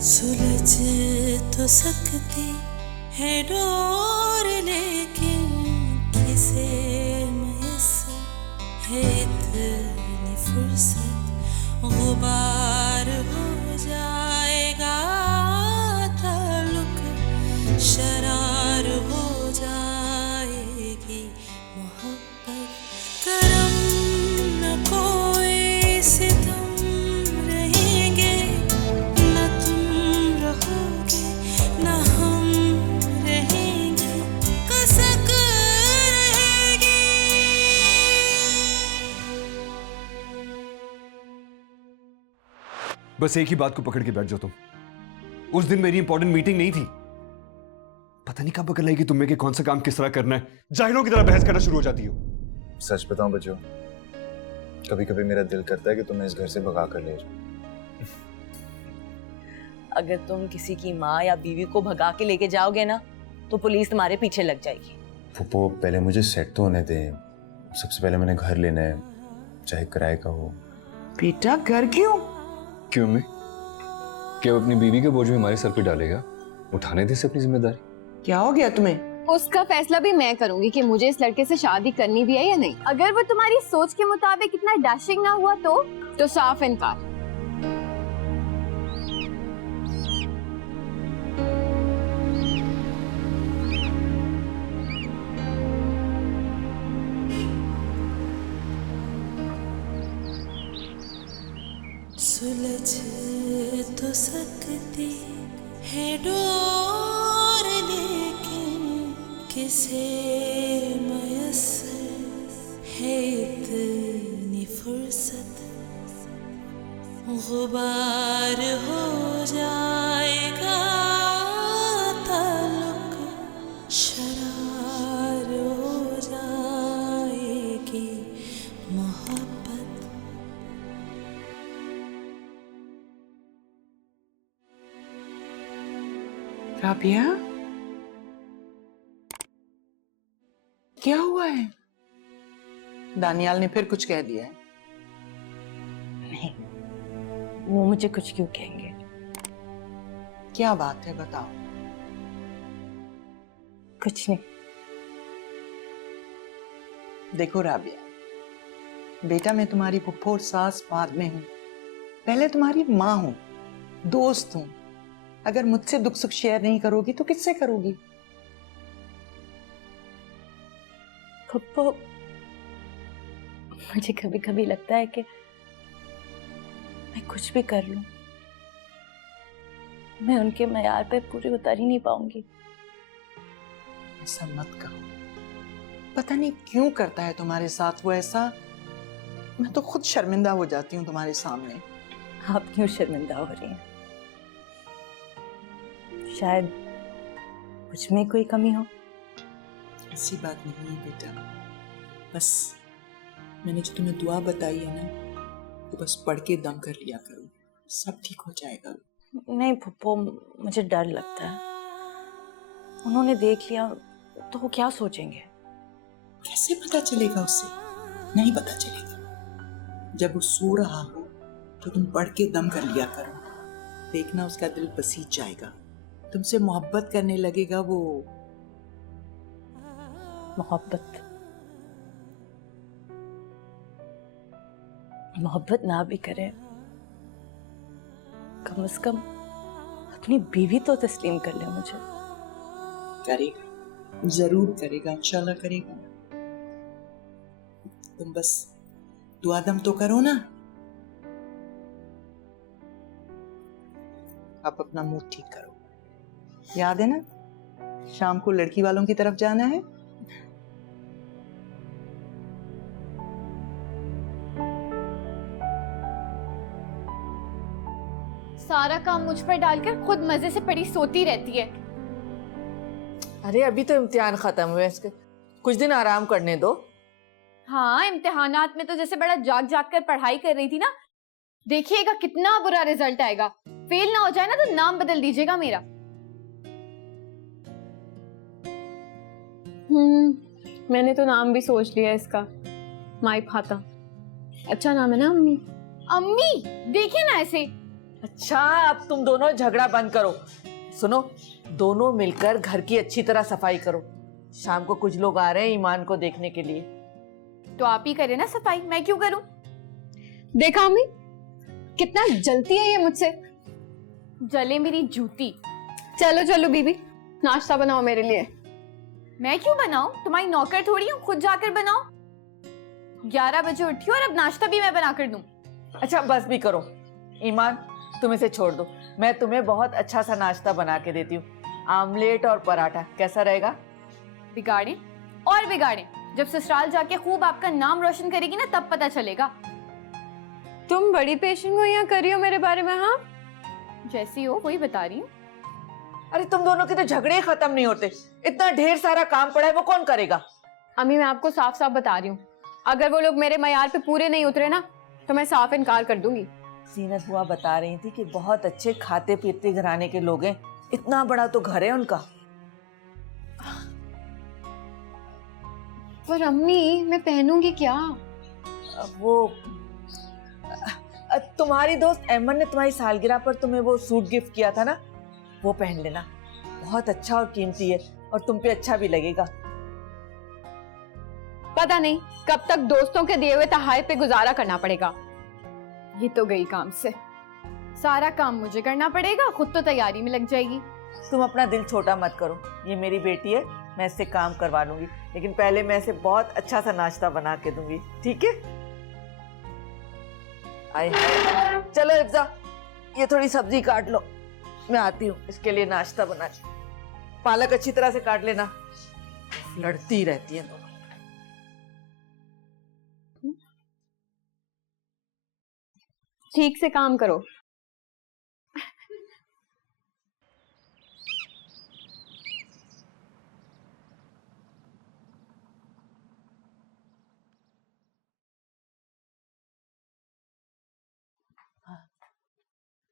सुलझ तो सकती है डोर, लेकिन किसे मैसर है इतनी फुर्सत। गुबार हो जाएगा ताल्लुक, शरार हो जाएगी मोहब्बत। करम न कोई सितम रहेंगे, न तुम रहोगे न हम रहेंगे, कसक रहेगी। बस एक ही बात को पकड़ के बैठ जाओ तुम। उस दिन मेरी इंपॉर्टेंट मीटिंग नहीं थी। पता नहीं कब पकड़ लाएगी तुम्हें कि कौन सा काम किस तरह करना है। जाहिलों की तरह बहस करना शुरू हो जाती हो। सच बताऊं बच्चों, कभी कभी मेरा दिल करता है कि तुम्हें इस घर से भगा कर ले जाऊं। अगर तुम किसी की माँ या बीवी को भगा के लेके जाओगे ना तो पुलिस तुम्हारे पीछे लग जाएगी। फुप्पो, पहले मुझे सेट तो होने दे। सबसे पहले मैंने घर लेना है, चाहे किराए का हो। बेटा घर क्यों? क्यों मैं? क्या वो अपनी बीवी के बोझ में हमारे सर पे डालेगा? उठाने दे से अपनी जिम्मेदारी। क्या हो गया तुम्हें? उसका फैसला भी मैं करूंगी कि मुझे इस लड़के से शादी करनी भी है या नहीं। अगर वो तुम्हारी सोच के मुताबिक इतना डैशिंग ना हुआ तो साफ इनकार। सुलझ तो सकती है डोर, लेकिन किसे मैसर है इतनी फुर्सत। गुबार हो जाएगा ताल्लुक, शरार हो जाएगी मोहब्बत। राबिया, क्या हुआ है? दानियाल ने फिर कुछ कह दिया है? नहीं, वो मुझे कुछ क्यों कहेंगे। क्या बात है बताओ। कुछ नहीं। देखो राबिया, बेटा मैं तुम्हारी फुफ्फो और सास बाद में हूं, पहले तुम्हारी माँ हूं, दोस्त हूं। अगर मुझसे दुख सुख शेयर नहीं करोगी तो किससे करोगी? पप्पू, मुझे कभी कभी लगता है कि मैं कुछ भी कर लूं, मैं उनके मयार पे पूरी उतर ही नहीं पाऊंगी। ऐसा मत कहो। पता नहीं क्यों करता है तुम्हारे साथ वो ऐसा। मैं तो खुद शर्मिंदा हो जाती हूँ तुम्हारे सामने। आप क्यों शर्मिंदा हो रही हैं? शायद मुझ में कोई कमी हो। ऐसी बात नहीं है बेटा, बस मैंने जो तुम्हें दुआ बताई है ना, तो बस पढ़ के दम कर लिया करो, सब ठीक हो जाएगा। नहीं पप्पू, मुझे डर लगता है। उन्होंने देख लिया तो वो क्या सोचेंगे? कैसे पता चलेगा उससे? नहीं पता चलेगा। जब वो सो रहा हो तो तुम पढ़ के दम कर लिया करो, देखना उसका दिल बसीज जाएगा, तुमसे मोहब्बत करने लगेगा वो। मोहब्बत ना भी करे, कम से कम अपनी बीवी तो तस्लीम कर ले मुझे। करेगा, जरूर करेगा, इंशाल्लाह करेगा। तुम बस दुआ दम तो करो ना। आप अपना मूड ठीक करो। याद है ना, शाम को लड़की वालों की तरफ जाना है। सारा काम मुझ पर डालकर खुद मजे से पड़ी सोती रहती है। अरे अभी तो इम्तिहान खत्म हुए, इसके कुछ दिन आराम करने दो। हाँ, इम्तिहानात में तो जैसे बड़ा जाग जाग कर पढ़ाई कर रही थी ना। देखिएगा कितना बुरा रिजल्ट आएगा। फेल ना हो जाए ना तो नाम बदल दीजिएगा मेरा। मैंने तो नाम भी सोच लिया इसका, माई फाता। अच्छा नाम है ना अम्मी? अम्मी देखिए ना ऐसे, अच्छा, अब तुम दोनों झगड़ा बंद करो। सुनो, दोनों मिलकर घर की अच्छी तरह सफाई करो। शाम को कुछ लोग आ रहे हैं ईमान को देखने के लिए। तो आप ही करें ना सफाई, मैं क्यों करूं? देखा अम्मी, कितना जलती है ये मुझसे। जले मेरी जूती। चलो चलो बीबी, नाश्ता बनाओ मेरे लिए। मैं क्यों बनाऊं? तुम्हारी नौकर थोड़ी हूँ, खुद जाकर बनाओ। 11 बजे उठी और अब नाश्ता भी मैं बना कर दूं। अच्छा बस भी करो। ईमान, तुम इसे छोड़ दो, मैं तुम्हें बहुत अच्छा सा नाश्ता बना के देती हूँ। आमलेट और पराठा कैसा रहेगा? बिगाड़े और बिगाड़े, जब ससुराल जाके खूब आपका नाम रोशन करेगी ना तब पता चलेगा। तुम बड़ी पेशेंट हो यहाँ कर रही हो मेरे बारे में। हाँ, जैसी हो वही बता रही हूँ। अरे तुम दोनों के तो झगड़े ही खत्म नहीं होते। इतना ढेर सारा काम पड़ा है, वो कौन करेगा? अम्मी मैं आपको साफ साफ बता रही हूँ, अगर वो लोग मेरे मयार पे पूरे नहीं उतरे ना तो मैं साफ इनकार कर दूंगी। सीनत बुआ बता रही थी कि बहुत अच्छे खाते पीते घराने के लोग हैं, इतना बड़ा तो घर है उनका। पर अम्मी मैं पहनूंगी क्या? वो तुम्हारी दोस्त अहमद ने तुम्हारी सालगिरह पर तुम्हें वो सूट गिफ्ट किया था ना, वो पहन लेना, बहुत अच्छा और कीमती है और तुम पे अच्छा भी लगेगा। पता नहीं कब तक दोस्तों के दिए हुए तहाए पे गुजारा करना पड़ेगा। ये तो गई काम से, सारा काम मुझे करना पड़ेगा, खुद तो तैयारी में लग जाएगी। तुम अपना दिल छोटा मत करो, ये मेरी बेटी है, मैं इससे काम करवा लूंगी, लेकिन पहले मैं इसे बहुत अच्छा सा नाश्ता बना के दूंगी, ठीक है? आए चलो इफ्जा, ये थोड़ी सब्जी काट लो, मैं आती हूँ इसके लिए नाश्ता बना। पालक अच्छी तरह से काट लेना, लड़ती रहती है दोनों। ठीक से काम करो।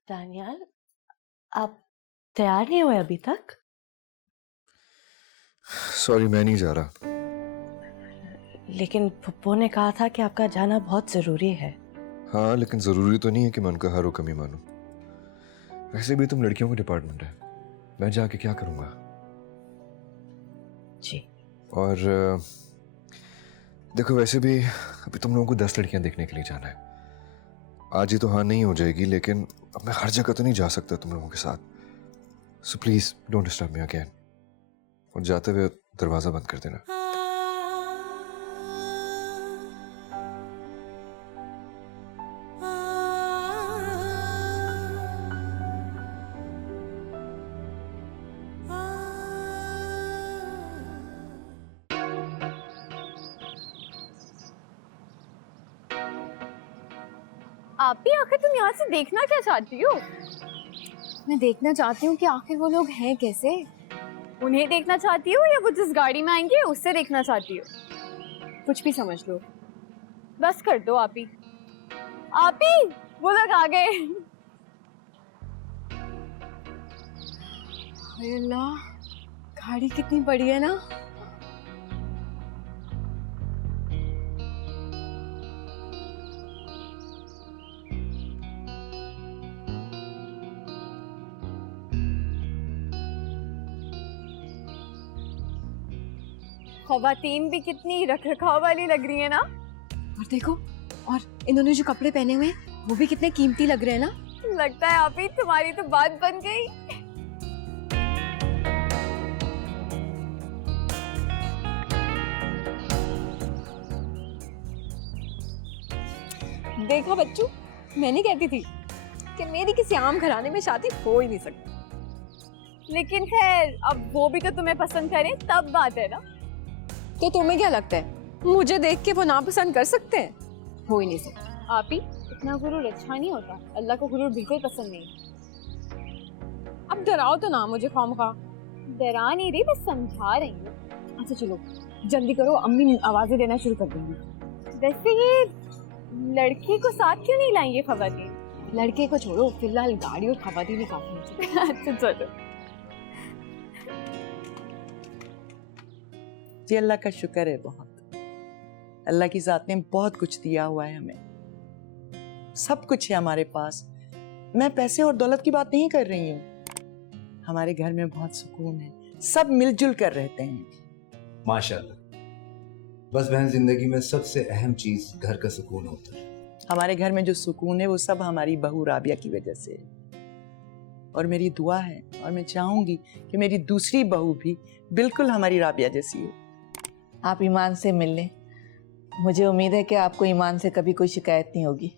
दानियाल, आप तैयार नहीं हुए अभी तक? सॉरी, मैं नहीं जा रहा। लेकिन पप्पू ने कहा था कि आपका जाना बहुत जरूरी है। हाँ, लेकिन जरूरी तो नहीं है कि मैं उनका हर हुक्म ही मानूं। वैसे भी तुम लड़कियों का डिपार्टमेंट है, मैं जाके क्या करूंगा? जी। और देखो, वैसे भी अभी तुम लोगों को 10 लड़कियां देखने के लिए जाना है। आज ही तो हाँ नहीं हो जाएगी, लेकिन अब मैं हर जगह तो नहीं जा सकता तुम लोगों के साथ। So please don't disturb me again. और जाते हुए दरवाजा बंद कर देना। आप भी आखिर तुम यहाँ से देखना क्या चाहती हो? मैं देखना चाहती हूँ कि आखिर वो लोग हैं कैसे। उन्हें देखना चाहती हो या वो जिस गाड़ी में आएंगे उससे देखना चाहती हो? कुछ भी समझ लो। बस कर दो आप ही। आप ही, वो लोग आ गए। अरे अल्लाह, गाड़ी कितनी बड़ी है ना। खवातीन भी कितनी रख रखाव वाली लग रही है ना। और देखो, और इन्होंने जो कपड़े पहने हुए हैं वो भी कितने कीमती लग रहे हैं ना। लगता है आप ही, तुम्हारी तो बात बन गई। देखा बच्चू, मैंने कहती थी कि मेरी किसी आम घराने में शादी हो ही नहीं सकती। लेकिन खैर, अब वो भी तो तुम्हें पसंद करें तब बात है ना। तो तुम्हें क्या लगता है मुझे देख के वो नापसंद कर सकते हैं? हो ही नहीं सकता। आप ही, इतना गुरूर अच्छा नहीं होता, अल्लाह को गुरूर बिल्कुल पसंद नहीं। अब डराओ तो ना मुझे खामखा। डरा नहीं रही, बस समझा रही हूँ। अच्छा चलो जल्दी करो, अम्मी आवाजें देना शुरू कर देंगी। वैसे ये लड़के को साथ क्यों नहीं लाएंगे खवातीन? लड़के को छोड़ो, फिलहाल गाड़ी और खवातीन ही काफी है। अच्छा चलो। जी, अल्लाह का शुक्र है बहुत। अल्लाह की ज़ात ने बहुत कुछ दिया हुआ है हमें, सब कुछ है हमारे पास। मैं पैसे और दौलत की बात नहीं कर रही हूँ। हमारे घर में बहुत सुकून है, सब मिलजुल कर रहते हैं। माशाल्लाह। बस बहन, जिंदगी में सबसे अहम चीज घर का सुकून होता है। हमारे घर में जो सुकून है वो सब हमारी बहू राबिया की वजह से है। और मेरी दुआ है और मैं चाहूंगी कि मेरी दूसरी बहू भी बिल्कुल हमारी राबिया जैसी हो। आप ईमान से मिल लें, मुझे उम्मीद है कि आपको ईमान से कभी कोई शिकायत नहीं होगी।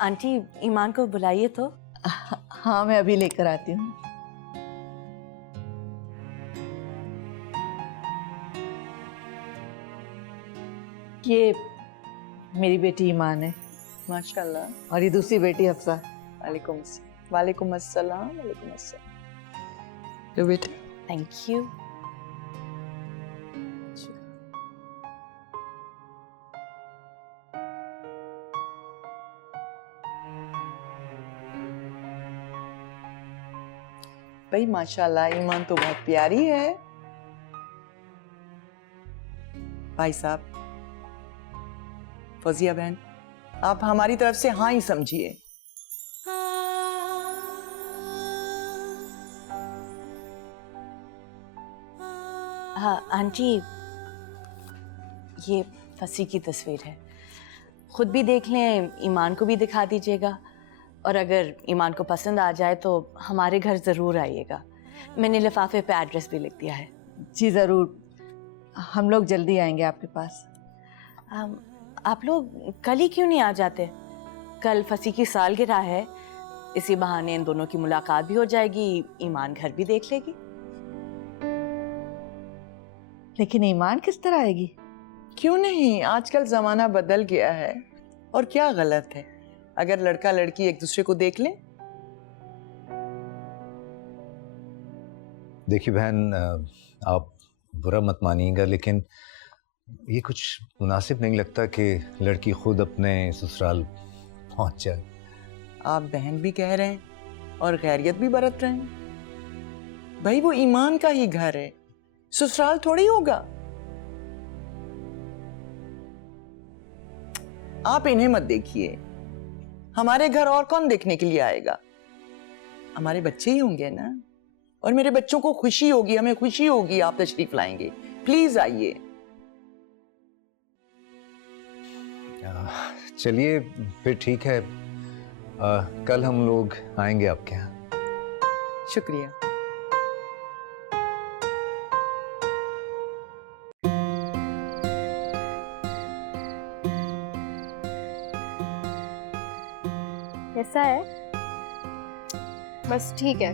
आंटी ईमान को बुलाइए तो। हाँ, मैं अभी लेकर आती हूँ। ये मेरी बेटी ईमान है माशाल्लाह। और ये दूसरी बेटी हफ्सा। वालेकुम अस्सलाम। तो बेटा थैंक यू। भाई माशाल्लाह ईमान तो बहुत प्यारी है। भाई साहब, फौजिया बहन, आप हमारी तरफ से हाँ ही समझिए। हाँ आंटी, ये फसी की तस्वीर है, खुद भी देख लें, ईमान को भी दिखा दीजिएगा, और अगर ईमान को पसंद आ जाए तो हमारे घर ज़रूर आइएगा। मैंने लिफाफे पे एड्रेस भी लिख दिया है। जी ज़रूर, हम लोग जल्दी आएंगे आपके पास। आप लोग कल ही क्यों नहीं आ जाते? कल फसी की सालगिरह है, इसी बहाने इन दोनों की मुलाकात भी हो जाएगी, ईमान घर भी देख लेगी। लेकिन ईमान किस तरह आएगी? क्यों नहीं, आजकल जमाना बदल गया है। और क्या गलत है अगर लड़का लड़की एक दूसरे को देख लें? देखिए बहन, आप बुरा मत मानिएगा, लेकिन ये कुछ मुनासिब नहीं लगता कि लड़की खुद अपने ससुराल पहुंच जाए। आप बहन भी कह रहे हैं और खैरियत भी बरत रहे हैं। भाई वो ईमान का ही घर है, ससुराल थोड़ी होगा। आप इन्हें मत देखिए, हमारे घर और कौन देखने के लिए आएगा? हमारे बच्चे ही होंगे ना, और मेरे बच्चों को खुशी होगी, हमें खुशी होगी आप तशरीफ लाएंगे। प्लीज आइए। चलिए फिर ठीक है, कल हम लोग आएंगे आपके यहाँ। शुक्रिया। कैसा है? बस ठीक है।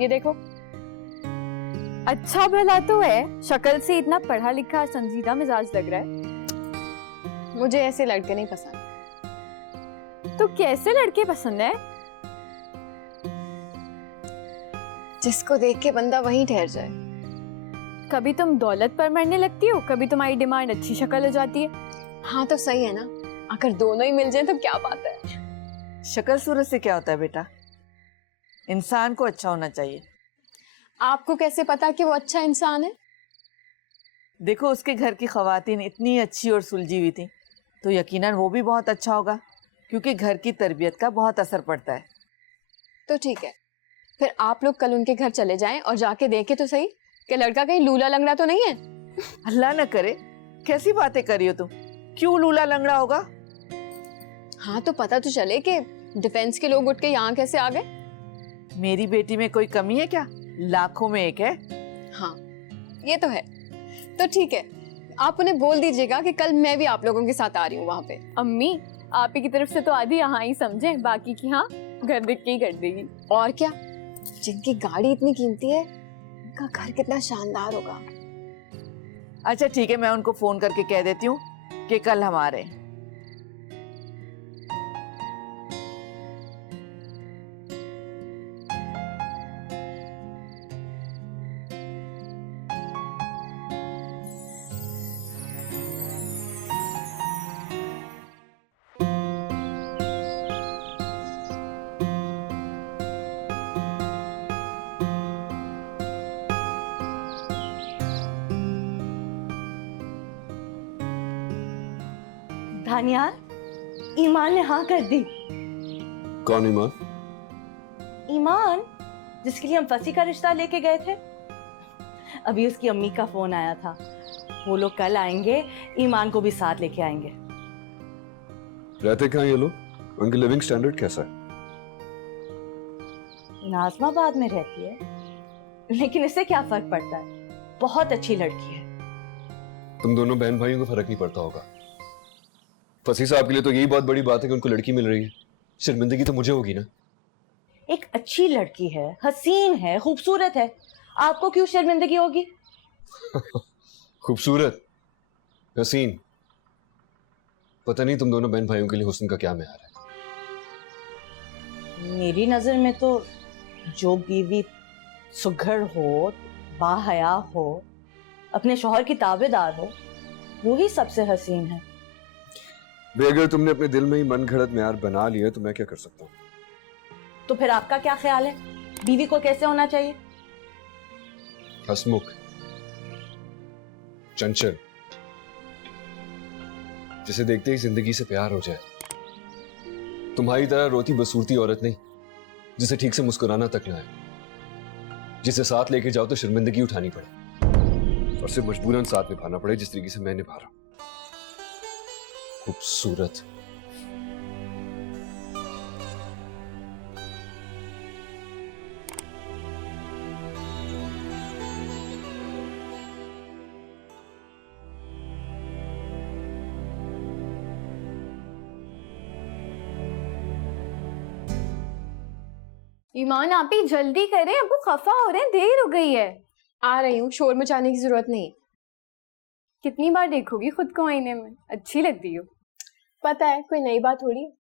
ये देखो, अच्छा भला तो है, शक्ल से इतना पढ़ा लिखा संजीदा मिजाज लग रहा है। मुझे ऐसे लड़के नहीं पसंद। तो कैसे लड़के पसंद है? जिसको देख के बंदा वहीं ठहर जाए। कभी तुम दौलत पर मरने लगती हो, कभी तुम्हारी डिमांड अच्छी शक्ल हो जाती है। हाँ तो सही है ना, अगर दोनों ही मिल जाए तो क्या बात है। शक्ल सूरत से क्या होता है बेटा, इंसान को अच्छा होना चाहिए। आपको कैसे पता कि वो अच्छा इंसान है? देखो, उसके घर की खवातीन इतनी अच्छी और सुलझी हुई थी, तो यकीनन वो भी बहुत अच्छा होगा, क्योंकि घर की तरबियत का बहुत असर पड़ता है। तो ठीक है, फिर आप लोग कल उनके घर चले जाएं और जाके देखें तो सही कि लड़का कहीं लूला लंगड़ा तो नहीं है। अल्लाह न करे, कैसी बातें कर रही हो तुम? क्यों लूला लंगड़ा होगा? हाँ तो पता तो चले कि डिफेंस के लोग उठ के यहाँ कैसे आ गए। मेरी बेटी में कोई कमी है क्या? लाखों में एक है। हाँ ये तो है। तो ठीक है, आप उन्हें बोल दीजिएगा कि कल मैं भी आप लोगों के साथ आ रही हूँ वहाँ पे। अम्मी, आप ही की तरफ से तो आधी यहाँ ही समझे, बाकी की हाँ घर देख के ही कर देगी। और क्या, जिनकी गाड़ी इतनी कीमती है, उनका घर कितना शानदार होगा। अच्छा ठीक है, मैं उनको फोन करके कह देती हूँ कि कल हम आ रहे हैं। धानिया, ईमान ने हाँ कर दी। कौन ईमान? ईमान, जिसके लिए हम फसी का रिश्ता लेके गए थे। अभी उसकी अम्मी का फोन आया था, वो लोग कल आएंगे, ईमान को भी साथ लेके आएंगे। रहते कहाँ ये लोग? उनकी लिविंग स्टैंडर्ड कैसा है? नाजमाबाद में रहती है, लेकिन इससे क्या फर्क पड़ता है, बहुत अच्छी लड़की है। तुम दोनों बहन भाइयों को फर्क नहीं पड़ता होगा। फसी साहब के लिए तो यही बहुत बड़ी बात है कि उनको लड़की मिल रही है। शर्मिंदगी तो मुझे होगी ना। एक अच्छी लड़की है, हसीन है, खूबसूरत है, आपको क्यों शर्मिंदगी होगी? खूबसूरत, हसीन, पता नहीं तुम दोनों बहन भाइयों के लिए हुस्न का क्या मेयार है। मेरी नजर में तो जो बीवी सुघड़ हो, बाहया हो, अपने शौहर की ताबेदार हो, वो ही सबसे हसीन है। भाई अगर तुमने अपने दिल में ही मन घड़त मेयार बना लिया तो मैं क्या कर सकता हूँ? तो फिर आपका क्या ख्याल है, बीवी को कैसे होना चाहिए? हसमुख, चंचल, जिसे देखते ही जिंदगी से प्यार हो जाए। तुम्हारी तरह रोती बसूरती औरत नहीं, जिसे ठीक से मुस्कुराना तक ना आए, जिसे साथ लेके जाओ तो शर्मिंदगी उठानी पड़े और सिर्फ मजबूरन साथ निभाना पड़े जिस तरीके से मैं निभा रहा हूं। खूबसूरत, ईमान आप ही जल्दी करें, अब वो खफा हो रहे हैं, देर हो गई है। आ रही हूँ, शोर मचाने की जरूरत नहीं। कितनी बार देखोगी खुद को आईने में, अच्छी लगती हो। पता है, कोई नई बात थोड़ी है।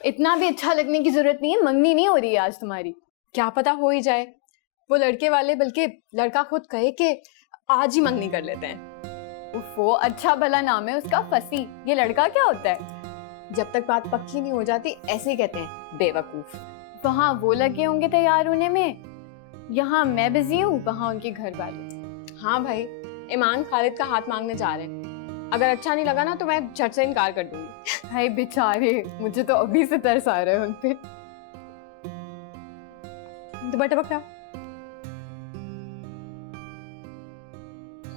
इतना भी अच्छा लगने की जरूरत नहीं है, मंगनी नहीं हो रही है आज तुम्हारी। क्या पता हो ही जाए, वो लड़के वाले बल्कि लड़का खुद कहे कि आज ही मंगनी कर लेते हैं। वो अच्छा भला नाम है उसका, फसी। ये लड़का क्या होता है? जब तक बात पक्की नहीं हो जाती ऐसे ही कहते हैं, बेवकूफ। वहाँ वो लगे होंगे तैयार होने में, यहाँ मैं बिजी हूँ, वहाँ उनके घर वाले। हाँ भाई, ईमान खालिद का हाथ मांगने जा रहे हैं। अगर अच्छा नहीं लगा ना तो मैं झट से इनकार कर दूंगी। भाई बेचारे, मुझे तो अभी से तरस आ रहा है उन पे। दुपट्टा पकड़ा।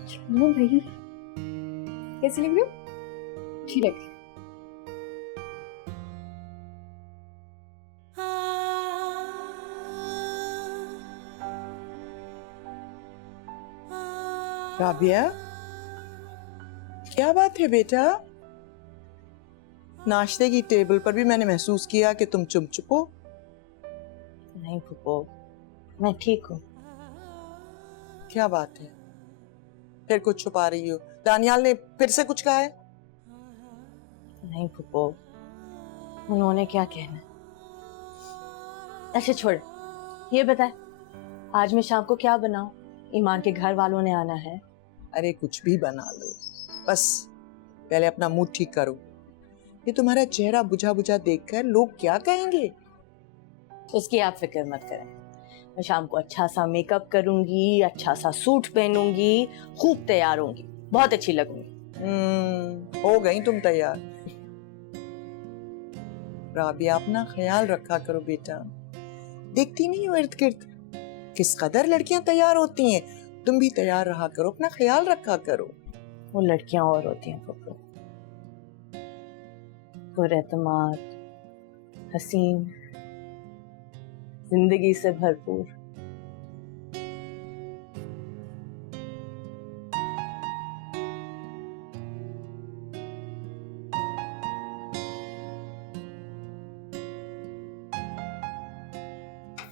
चलो भाई, कैसी लग रही हो? ठीक है। राबिया, क्या बात है बेटा? नाश्ते की टेबल पर भी मैंने महसूस किया कि तुम चुप हो। नहीं फूफो, मैं ठीक हूँ। क्या बात है, फिर कुछ छुपा रही हो? दानियाल ने फिर से कुछ कहा है? नहीं फूफो, उन्होंने क्या कहना। अच्छा छोड़, ये बता, आज मैं शाम को क्या बनाऊं? ईमान के घर वालों ने आना है। अरे कुछ भी बना लो, बस पहले अपना मूड ठीक करो। ये तुम्हारा चेहरा बुझा बुझा देखकर लोग क्या कहेंगे? उसकी आप फिक्र मत करें। मैं शाम को अच्छा सा मेकअप करूंगी, अच्छा सा सूट पहनूंगी, खूब तैयार होंगी, बहुत अच्छी लगूंगी। हो गई तुम तैयार। राबिया, अपना ख्याल रखा करो बेटा। देखती नहीं हो इर्द गिर्द किस कदर लड़कियां तैयार होती हैं। तुम भी तैयार रहा करो, अपना ख्याल रखा करो। वो लड़कियां और होती हैं फुफू, पुरएतमाद, हसीन, जिंदगी से भरपूर।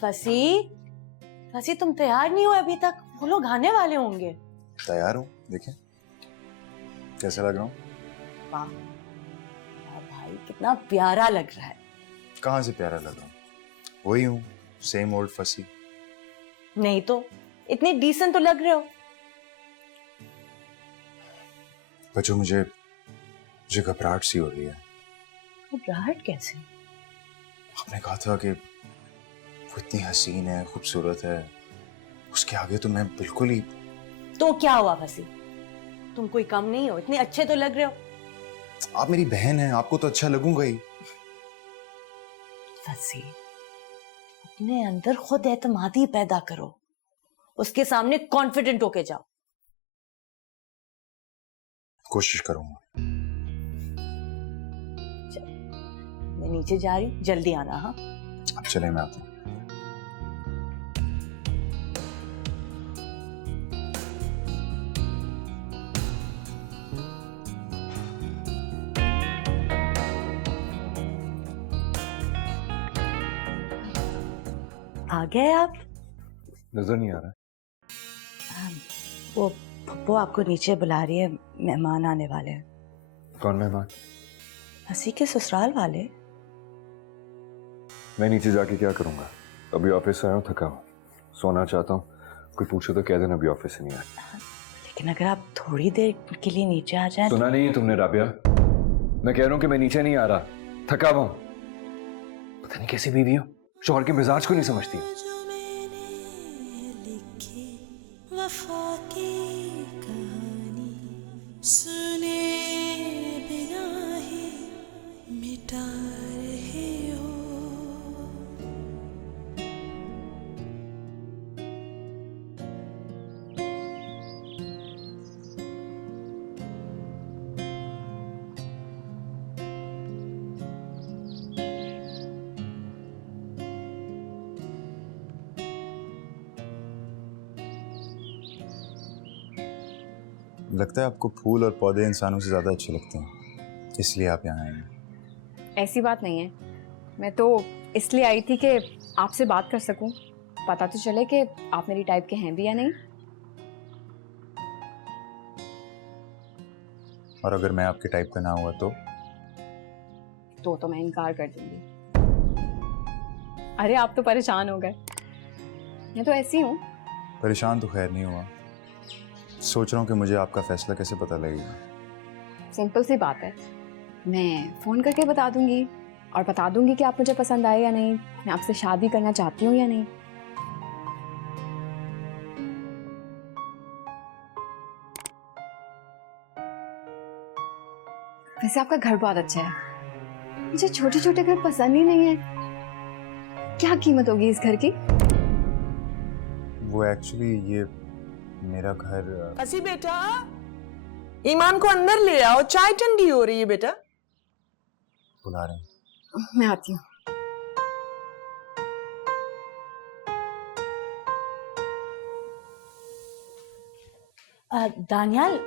फसी, फसी तुम तैयार नहीं हो अभी तक, वो लोग आने वाले होंगे। तैयार हूँ, देखें कैसे लग रहा हूँ। वाह वाह भाई, कितना प्यारा लग रहा है। कहाँ से प्यारा लग रहा हूँ? वही हूँ, सेम ओल्ड फसी। नहीं तो इतने डिसेंट तो लग रहे हो। बच्चों, मुझे घबराहट सी हो रही है। घबराहट कैसे? आपने कहा था कि वो इतनी हसीन है, खूबसूरत है, उसके आगे तो मैं बिल्कुल ही। तो क्या हुआ फसी, तुम कोई कम नहीं हो, इतने अच्छे तो लग रहे हो। आप मेरी बहन हैं, आपको तो अच्छा लगूंगा ही। फंसी, अपने अंदर खुद एतमादी पैदा करो, उसके सामने कॉन्फिडेंट होके जाओ। कोशिश करूंगा। मैं नीचे जा रही हूँ, जल्दी आना। हाँ, अब चले, मैं आता हूँ। आ गए आप? नजर नहीं आ रहा। वो पप्पू आपको नीचे बुला रही है, मेहमान आने वाले हैं। कौन मेहमान? हंसी के ससुराल वाले। मैं नीचे जाके क्या करूंगा? अभी ऑफिस से आया हूँ, थका हूँ, सोना चाहता हूँ। कोई पूछो तो कह देना अभी ऑफिस से नहीं आया। लेकिन अगर आप थोड़ी देर के लिए नीचे आ जाएं। सुना नहीं है तुमने राबिया? मैं कह रहा हूँ कि मैं नीचे नहीं आ रहा, थका हुआ हूँ। पता नहीं कैसी बीवी हो, शौहर के मिजाज को नहीं समझती। जो मैंने लिखी वफा की कहानी सुने बिना ही मिटा रहे हो। लगता है आपको फूल और पौधे इंसानों से ज़्यादा अच्छे लगते हैं, इसलिए आप यहाँ आए हैं। ऐसी बात नहीं है, मैं तो इसलिए आई थी कि आपसे बात कर सकूं, पता तो चले कि आप मेरी टाइप के हैं भी या नहीं। और अगर मैं आपके टाइप का ना हुआ तो मैं इनकार कर दूंगी। अरे आप तो परेशान हो गए, मैं तो ऐसी हूँ। परेशान तो खैर नहीं हुआ, सोच रहा हूँ कि मुझे आपका फैसला कैसे पता लगेगा। सिंपल सी बात है, मैं फोन करके बता दूंगी और बता दूंगी कि आप मुझे पसंद आए या नहीं, मैं आपसे शादी करना चाहती हूँ या नहीं। वैसे आपका घर बहुत अच्छा है, मुझे छोटे छोटे घर पसंद ही नहीं है। क्या कीमत होगी इस घर की? वो एक्चुअली ये मेरा घर। हसी बेटा, ईमान को अंदर ले आओ, चाय ठंडी हो रही है बेटा। बुला रहे हैं। मैं आती हूँ। दानियाल,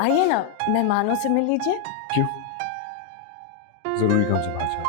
आइए ना, मेहमानों से मिल लीजिए। क्यों? जरूरी काम से बाहर जा रहा हूं।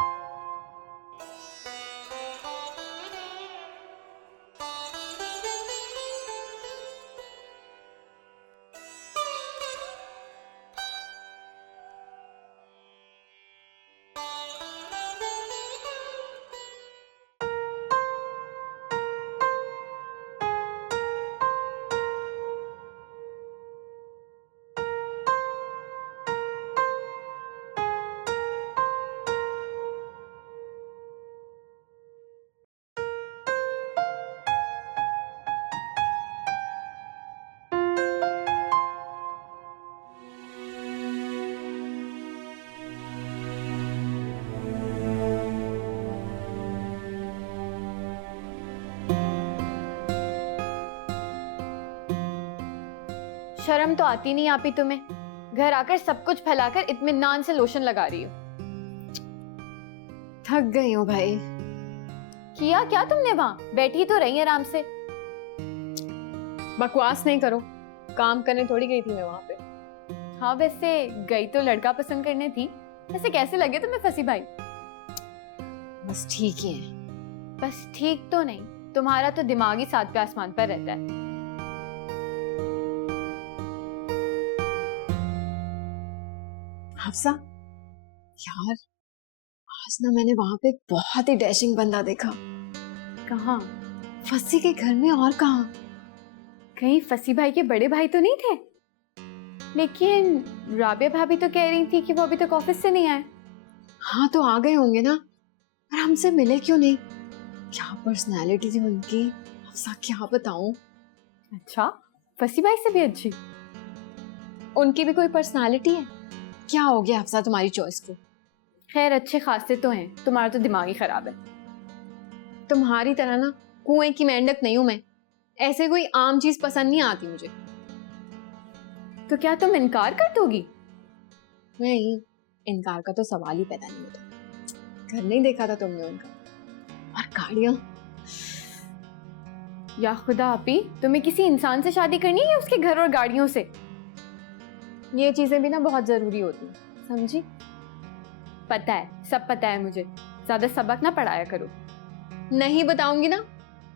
शर्म तो आती नहीं आप ही तुम्हें, घर आकर सब कुछ फैलाकर इत्मीनान से लोशन लगा रही हो। थक गई हूँ भाई। किया क्या तुमने वहां? बैठी तो रही आराम से। बकवास नहीं करो, काम करने थोड़ी गई थी मैं वहां पे। हाँ वैसे गई तो लड़का पसंद करने थी। वैसे कैसे लगे तुम्हें फंसी भाई? बस ठीक ही है। बस ठीक तो नहीं, तुम्हारा तो दिमाग ही सातवें आसमान पर रहता है। हफ्सा यार, आज ना मैंने वहां पे एक बहुत ही डैशिंग बंदा देखा। कहाँ? फसी के घर में। और कहाँ? कहीं फसी भाई के बड़े भाई तो नहीं थे? लेकिन राबिया भाभी तो कह रही थी कि वो अभी तक ऑफिस से नहीं आए। हाँ तो आ गए होंगे ना, पर हमसे मिले क्यों नहीं? क्या पर्सनैलिटी थी उनकी, हफ्सा क्या बताऊं। अच्छा, फसी भाई से भी अच्छी? उनकी भी कोई पर्सनैलिटी है? क्या हो गया हफ्सा तुम्हारी चॉइस को? खैर अच्छे खासे तो हैं, तुम्हारा तो दिमाग ही खराब है। तुम्हारी तरह ना कुएं की मेंढक नहीं हूं मैं, ऐसे कोई आम चीज पसंद नहीं आती मुझे। तो क्या तुम इनकार कर दोगी? नहीं, इनकार का तो सवाल ही पैदा नहीं होता। घर नहीं देखा था तुमने उनका, और गाड़ियां। या खुदा आपी, तुम्हें किसी इंसान से शादी करनी है या उसके घर और गाड़ियों से? ये चीजें भी ना बहुत जरूरी होती हैं, समझी? पता है, सब पता है मुझे, ज्यादा सबक ना पढ़ाया करो। नहीं बताऊंगी ना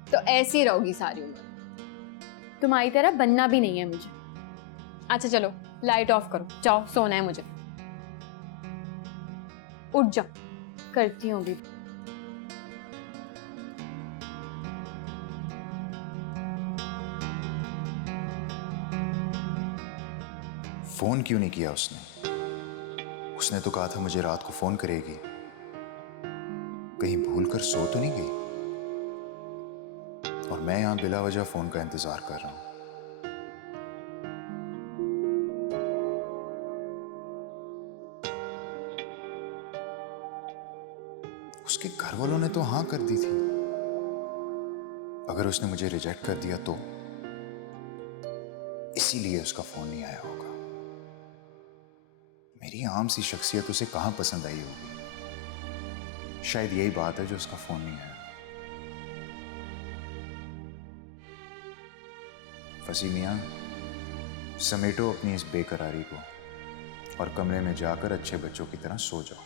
तो ऐसी ही रहोगी सारी उम्र। तुम्हारी तरह बनना भी नहीं है मुझे। अच्छा चलो लाइट ऑफ करो, जाओ सोना है मुझे। उठ जाओ। करती हूँ भी। फोन क्यों नहीं किया उसने? उसने तो कहा था मुझे रात को फोन करेगी। कहीं भूलकर सो तो नहीं गई? और मैं यहां बिला वजह फोन का इंतजार कर रहा हूं। उसके घर वालों ने तो हाँ कर दी थी। अगर उसने मुझे रिजेक्ट कर दिया तो इसीलिए उसका फोन नहीं आया होगा। मेरी आम सी शख्सियत उसे कहां पसंद आई होगी। शायद यही बात है जो उसका फोन नहीं आया। फसी मियां, समेटो अपनी इस बेकरारी को और कमरे में जाकर अच्छे बच्चों की तरह सो जाओ।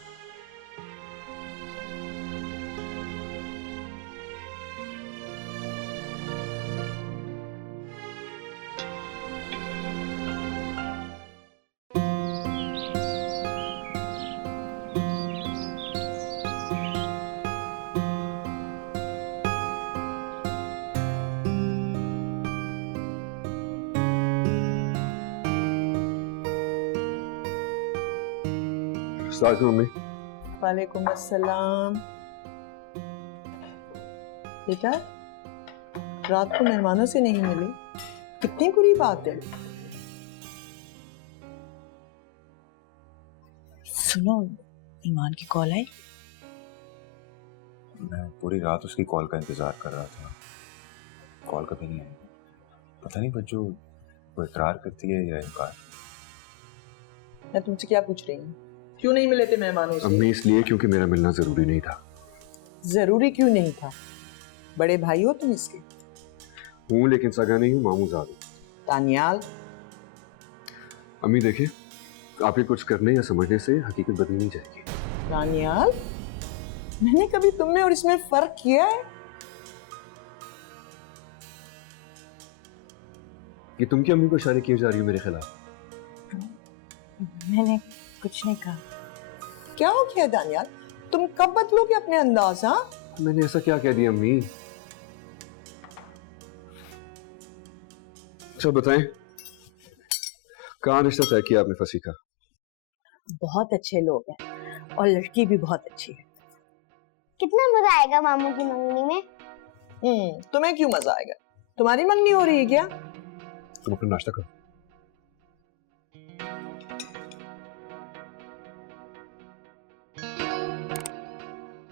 मम्मी। वालेकुम अस्सलाम। बेटा, रात को मेहमानों से नहीं मिली, कितनी बुरी बात है। सुनो, ईमान की कॉल आई। मैं पूरी रात उसकी कॉल का इंतजार कर रहा था, कॉल कभी नहीं आई। पता नहीं बच्चों वो इकरार करती है या इनकार। मैं तुमसे क्या पूछ रही हूँ? क्यों नहीं मिले थे मेहमानों से? अम्मी इसलिए क्योंकि मेरा मिलना जरूरी नहीं था। जरूरी क्यों नहीं था? बड़े भाई हो तुम इसके। हूँ लेकिन सगा नहीं हूँ, मामू ज़ाद हूँ। तानियाल, अम्मी देखिए, आपके कुछ करने या समझने से हकीकत बदल नहीं जाएगी। तानियाल, मैंने कभी तुम में और इसमें फर्क किया है? ये तुम क्या अम्मी को इशारे किए जा रही हो मेरे खिलाफ? मैंने कुछ नहीं कहा। क्या हो गया दानियाल? तुम कब बदलोगे अपने अंदाज? हाँ, मैंने ऐसा क्या कह दिया अम्मी? अच्छा बताएं, कहाँ रिश्ता तय किया आपने फसी का? बहुत अच्छे लोग हैं और लड़की भी बहुत अच्छी है। कितना मजा आएगा मामू की मंगनी में? तुम्हें क्यों मजा आएगा? तुम्हारी मंगनी हो रही है क्या? तुम अपना नाश्ता करो।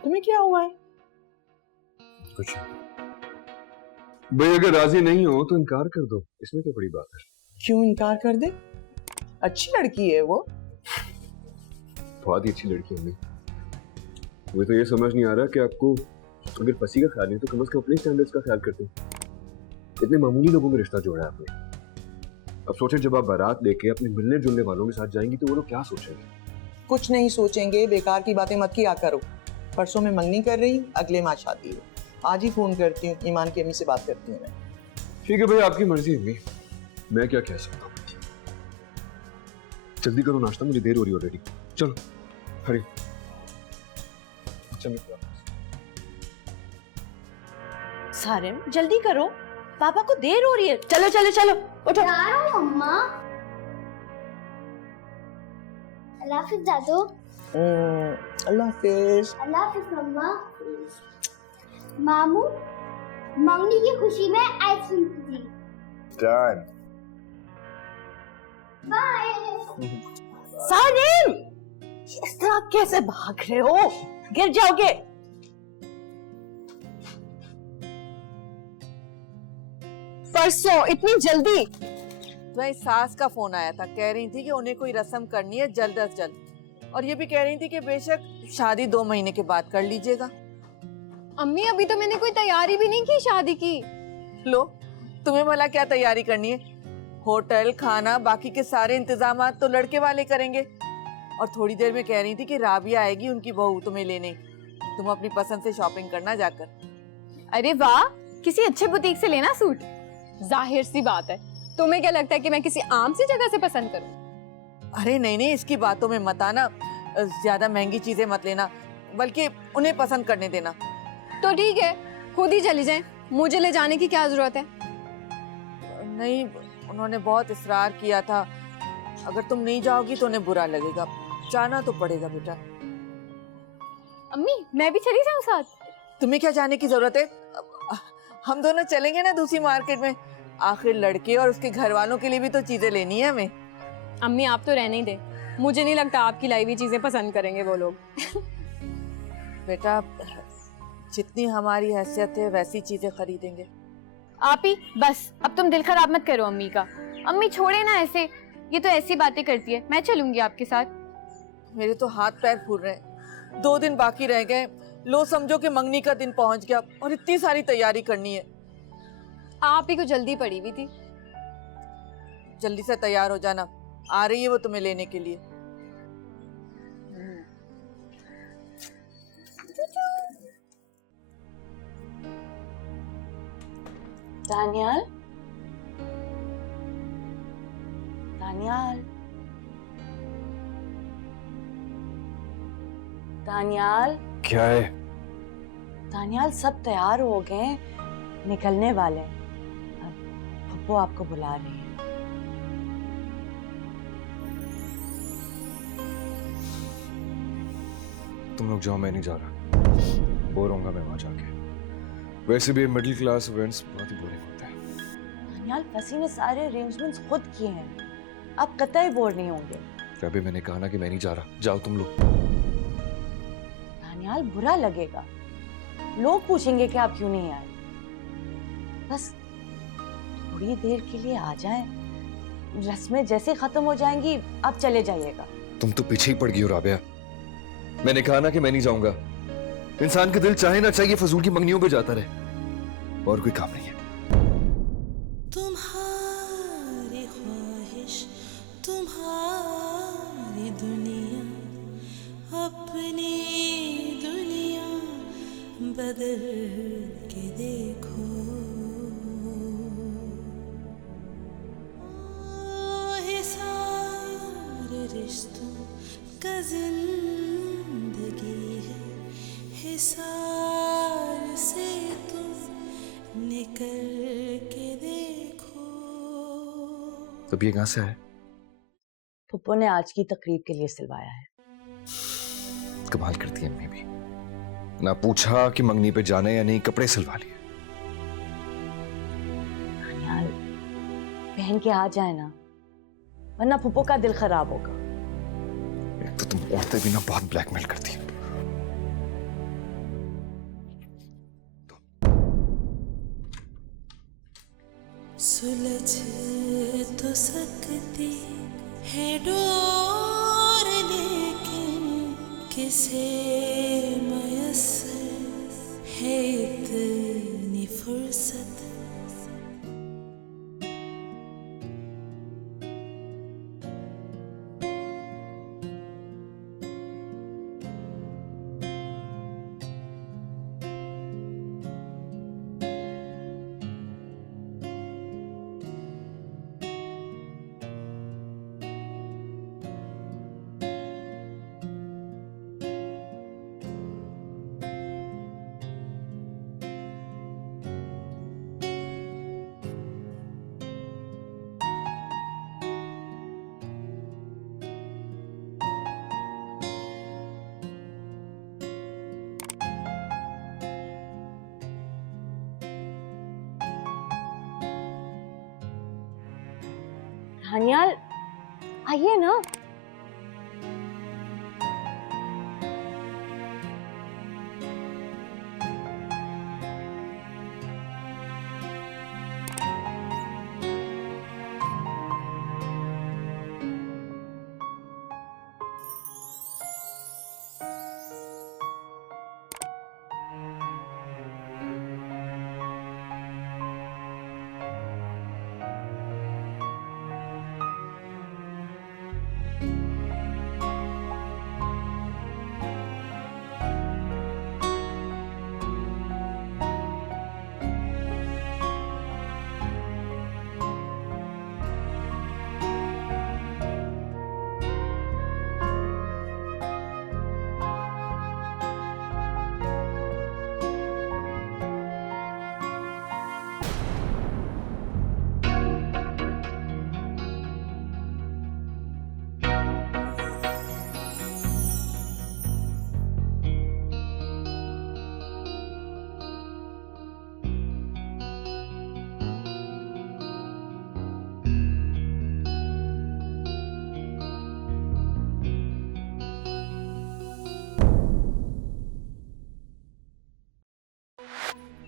तुम्हें क्या हुआ है? कुछ भाई अगर राजी नहीं हो तो इनकार कर दो, इसमें क्या बड़ी बात है? क्यों इनकार कर दे? अच्छी लड़की है वो। बहुत ही अच्छी लड़की है। मुझे तो ये समझ नहीं आ रहा कि आपको अगर फसी का ख्याल नहीं तो कम से कम अपने स्टैंडर्ड्स का ख्याल करते। इतने मामूली लोगों में रिश्ता जोड़ा है आपने। अब सोचें, जब आप बारात लेके अपने मिलने जुलने वालों के साथ जाएंगी तो वो लोग क्या सोचेंगे? कुछ नहीं सोचेंगे, बेकार की बातें मत किया करो। परसों मैं मंगनी कर रही हूँ, अगले माह शादी है। आज ही फोन करती हूँ, ईमान की अम्मी से बात करती हूँ मैं। ठीक है भाई, आपकी मर्जी अम्मी, मैं क्या कह सकता हूँ। जल्दी करो नाश्ता, मुझे देर हो रही है ऑलरेडी। चलो हरी। सारिम जल्दी करो, पापा को देर हो रही है। चलो चलो चलो उठो। जा रहा हूँ अम्मा। अल्लाह हाफिज दादू। अल्लाह हाफिज। अल्लाह हाफिज मम्मा। मामू मंगनी की खुशी में आइसक्रीम थी। डन। बाय। सारिम इस तरह कैसे भाग रहे हो? गिर जाओगे। परसों इतनी जल्दी? तुम्हारी सास का फोन आया था, कह रही थी कि उन्हें कोई रस्म करनी है जल्द अज जल्द, और ये भी कह रही थी कि बेशक शादी 2 महीने के बाद कर लीजिएगा। अम्मी अभी तो मैंने कोई तैयारी भी नहीं की शादी की। लो, तुम्हें भला क्या तैयारी करनी है? होटल, खाना, बाकी के सारे इंतजाम तो लड़के वाले करेंगे। और थोड़ी देर में कह रही थी कि राबिया आएगी उनकी बहू तुम्हें लेने, तुम अपनी पसंद से शॉपिंग करना जाकर। अरे वाह, किसी अच्छे बुटीक से लेना सूट। जाहिर सी बात है, तुम्हें क्या लगता है कि मैं किसी आम सी जगह से पसंद करूं? अरे नहीं नहीं, इसकी बातों में मत आना, ज्यादा महंगी चीजें मत लेना, बल्कि उन्हें पसंद करने देना। तो ठीक है, खुद ही चली जाएं, मुझे ले जाने की क्या जरूरत है? नहीं, उन्होंने बहुत इसरार किया था, अगर तुम नहीं जाओगी तो उन्हें बुरा लगेगा, जाना तो पड़ेगा बेटा। अम्मी मैं भी चली जाऊं साथ? तुम्हें क्या जाने की जरूरत है, हम दोनों चलेंगे ना दूसरी मार्केट में, आखिर लड़के और उसके घर वालों के लिए भी तो चीजें लेनी है हमें। अम्मी आप तो रहने ही दे, मुझे नहीं लगता आपकी लाई हुई चीजें पसंद करेंगे वो लोग। बेटा, जितनी हमारी हैसियत है वैसी चीजें खरीदेंगे। आप ही बस, अब तुम दिल खराब मत करो अम्मी का। अम्मी छोड़े ना ऐसे, ये तो ऐसी बातें करती है। मैं चलूंगी आपके साथ। मेरे तो हाथ पैर फूल रहे हैं, 2 दिन बाकी रह गए, लो समझो कि मंगनी का दिन पहुंच गया और इतनी सारी तैयारी करनी है। आप ही को जल्दी पड़ी हुई थी। जल्दी से तैयार हो जाना, आ रही है वो तुम्हें लेने के लिए। दानियाल, दानियाल, दानियाल। क्या है? दानियाल सब तैयार हो गए, निकलने वाले हैं। अब पप्पू आपको बुला रही है। तुम लोग जाओ, मैं नहीं जा रहा, बोर होऊंगा मैं वहां जाके। वैसे भी मिडिल क्लास इवेंट्स बहुत ही बोरिंग होते हैं। दानियाल, फसी ने सारे अरेंजमेंट्स खुद किए हैं, आप कतई बोर नहीं होंगे। अभी मैंने कहा ना कि मैं नहीं जा रहा, जाओ तुम लोग। दानियाल, बुरा लगेगा, लोग पूछेंगे कि आप क्यों नहीं आए। बस थोड़ी देर के लिए आ जाएं, रस्में जैसे खत्म हो जाएंगी आप चले जाइएगा। तुम तो पीछे ही पड़ गई हो राबिया, मैंने कहा ना कि मैं नहीं जाऊंगा। इंसान का दिल चाहे ना चाहिए फजूल की मंगनियों पे जाता रहे, और कोई काम नहीं है। तुम्हारी ख्वाहिश, तुम्हारी दुनिया, अपनी दुनिया बदल के देखो। सारे रिश्तों का जिंदगी है, हिसार से तुम निकल के देखो। तब ये कहां से है? पप्पू ने आज की तकरीब के लिए सिलवाया है। कमाल करती है अम्मी भी, ना पूछा कि मंगनी पे जाना है या नहीं, कपड़े सिलवा लिए। दानियाल, पहन के आ जाए ना, वरना पप्पू का दिल खराब होगा। एक तो तुम औरतें भी ना बहुत ब्लैकमेल करती हैं। सुलझ तो सकती है डोर, लेकिन किसे मयस्सर है इतनी फुर्सत। दानियाल, आइए ना।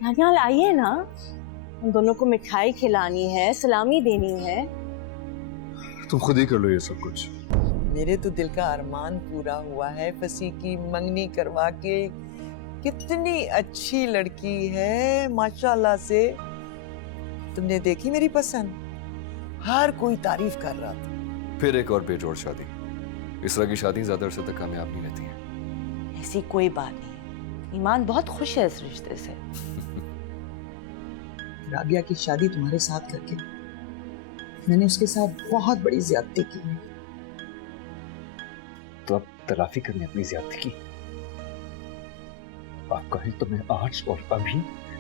नानियाल आइए ना, हम दोनों को मिठाई खिलानी है, सलामी देनी है। तुम खुद ही कर लो ये सब कुछ। मेरे तो दिल का अरमान पूरा हुआ है, फसी की मंगनी करवा के। कितनी अच्छी लड़की है माशाल्लाह से। तुमने देखी मेरी पसंद, हर कोई तारीफ कर रहा था। फिर एक और बेजोड़ शादी। इस तरह की शादी ज्यादा अरसे तक कामयाब नहीं रहती है। ऐसी कोई बात नहीं, ईमान बहुत खुश है इस रिश्ते से। राबिया की शादी तुम्हारे साथ करके मैंने उसके साथ बहुत बड़ी ज्यादती की है। तो अब तलाफी करने अपनी ज्यादती की। आप कहें तो मैं आज और अभी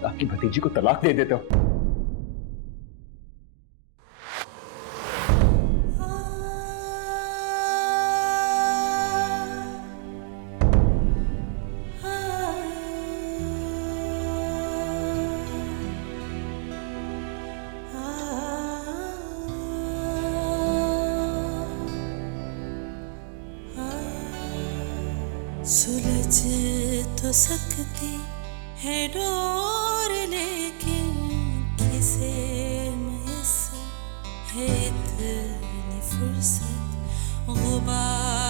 आपकी भतीजी को तलाक दे देता हूं। सुलझ तो सकती है डोर, लेकिन किसे मैसर है इतनी फुर्सत। गुबार